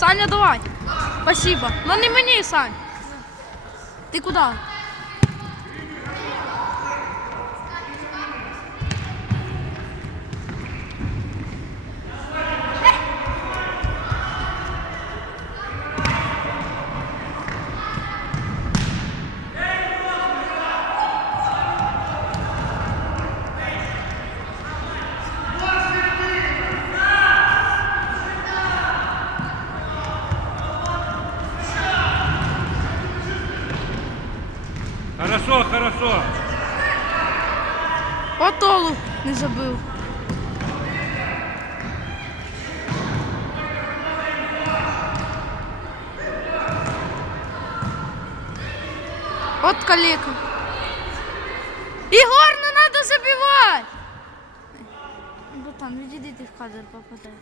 Саня, давай. Спасибо. Ну не мені, Сань. Ти куди? Хорошо, хорошо. Отолу не забив. От калека. Ігор, не треба забивати! Братан, відійди ти в кадр попадаєш.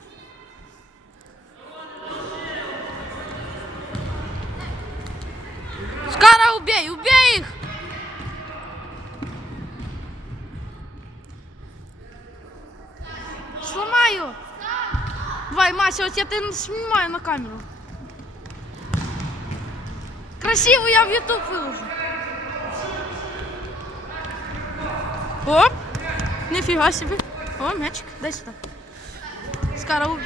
Скара, убей, убей їх! Давай, Мася, вот я тебя снимаю на камеру. Красиво я в YouTube выложу. Оп! Нифига себе. О, мячик, дай сюда. Скара, уб-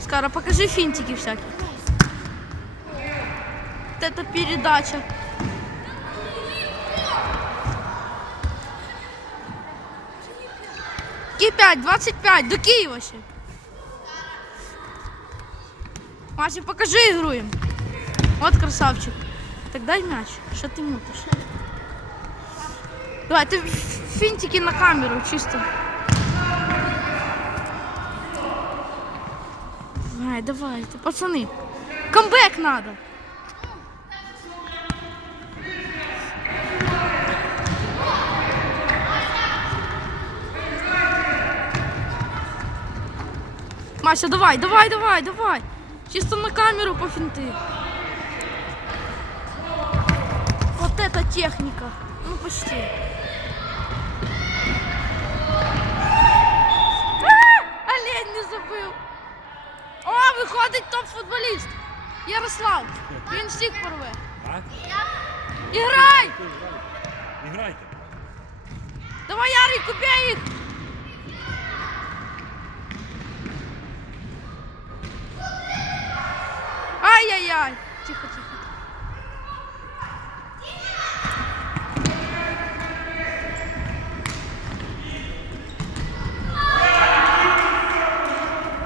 Скара, покажи финтики всякие. Вот это передача. Ки-5, 25, до Києва ще. Мася, покажи ігру їм. От красавчик. Так дай м'яч. Що ти мутиш? Давай, ти ф- фінтики на камеру, чисто. Давай, давайте, пацани. Камбек надо. Мася, давай, давай, давай, давай. Чисто на камеру пофинты. Вот это техника. Ну, почти. А, Олень не забив. О, виходить топ-футболіст. Ярослав. Він всіх порве. А? Іграй! Играйте. Давай, Ярик, убей їх! Ай-яй-яй! Тихо, тихо.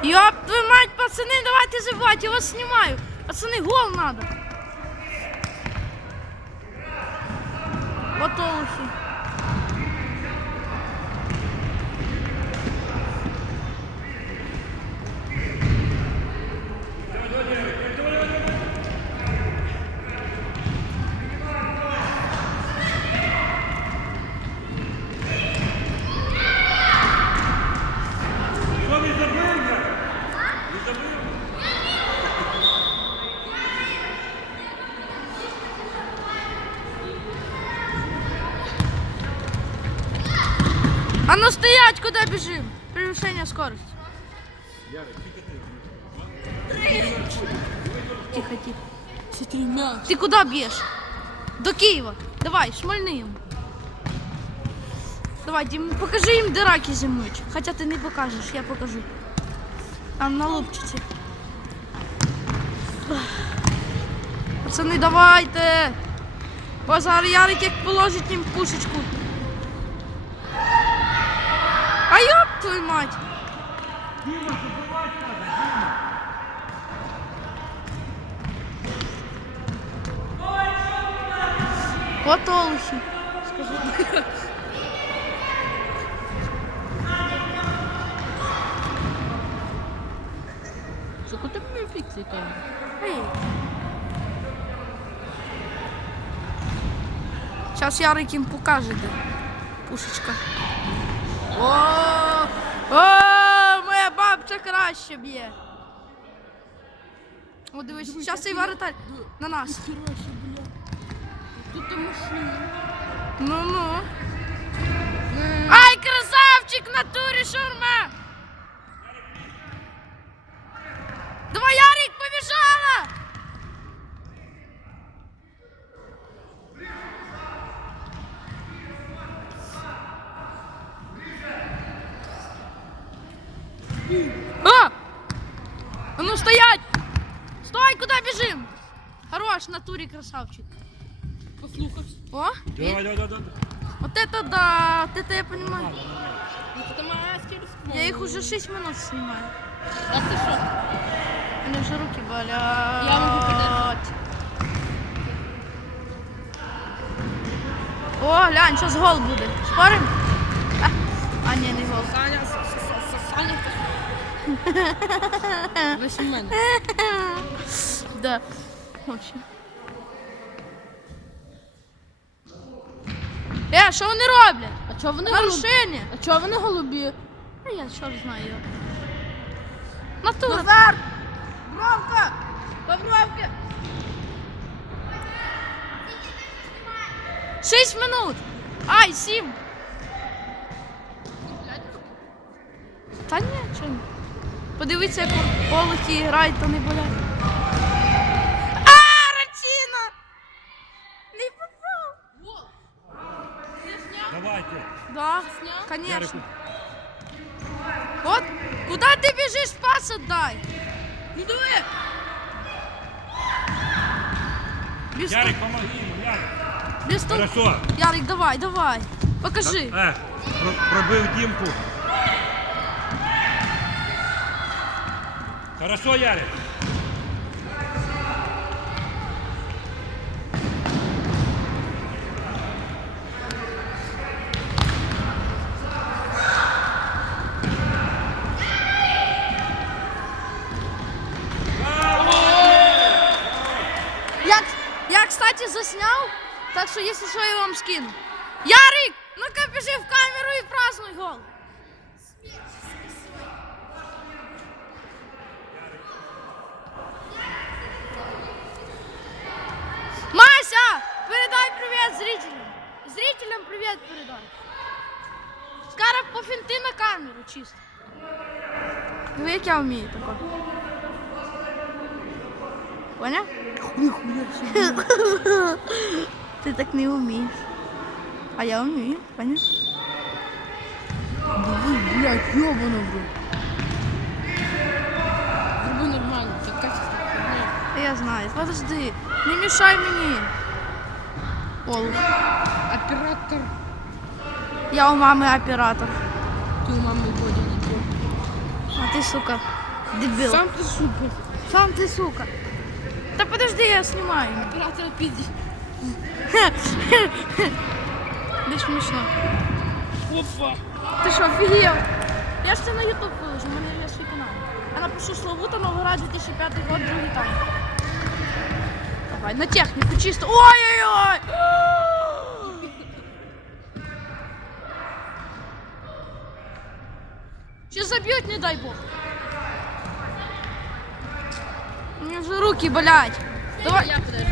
Ёб твою мать, пацаны, давайте забивать, я вас снимаю. Пацаны, гол надо. Вот олухи. Ну стоять, куда бежим? Превышение скорости. Тихо, тихо. Ты куда бьешь? До Киева. Давай, шмальни їм. Давай, Дім, покажи їм, де раки зимують. Хоча ти не покажеш, я покажу. Там на лупчиці. Пацани, давайте. Бо зараз Ярик як положить їм пушечку. Твою мать! Вот олухи. Скажи. Що ти мені фіксі камеру? Сейчас Ярик їм покаже, де пушечка. О, о, моя бабця краще б'є. О, дивись, зараз цей воротар на нас. Тут машина. Ну-ну. Ай, красавчик, натурі шаурма! Давай, Ярик, побежала! А! А ну стоять! Стой, куда бежим? Хорош, в натуре красавчик. Послухався. О, Давай, давай, давай. давай. вот это да, вот это я понимаю. Ну, це. Я их уже 6 минут снимаю. А ти що? Они уже руки болят. Я могу подержать. О, глянь, сейчас гол буде. Спорим? А, а ні, не гол. Саня. У мене. Да. Вообще. Е, що вони роблять? А чого вони голубі? Нарушення. А чого вони голубі? А я ж знаю. Натура. Назар! Бровка! Бобровка! Шість минут. Ай, сім. Та ні, чого? Ні. Подивіться, як полохи грають, то не болять. А, Рачина! Не попав. Давайте. Да, конечно. Вот, куда ты бежишь, пас отдай. Ну давай! Без, Ярик, помоги ему, Ярик. без Хорошо. Ярик, давай, давай. Покажи. Е, про- пробив Дімку. Хорошо, Ярик. Я, я, кстати, заснял, так что если что, я вам скину. Ярик, ну-ка бежи в камеру и празднуй гол. Мася, Зрителям привет передай. Скоро пофінти на камеру чисто. Диви, як я вмію тако. Поняв? Ти так не вмієш. А я вмію, поняв? Диви, блядь, ёбано, бро. Зроби нормально, це качество. Я знаю. Подожди, не мішай мені. Олух. Оператор. Я у мами оператор. Ти у мами Бодя. А ти, сука, дебіл. Сам ти супер. Сам ти, сука. Та подожди, я знімаю. Оператора пізді. Не смішно. Опа. Ти що, офігел? Я ж це на Ютуб виложу, у мене є свій канал. Я напишу Славута, Новгород, 2005 год, другий тайм. Давай, на техніку чисто. Ой-ой-ой! Ще заб'ють, не дай Бог. Мені вже руки болять. Давай. Я подожди.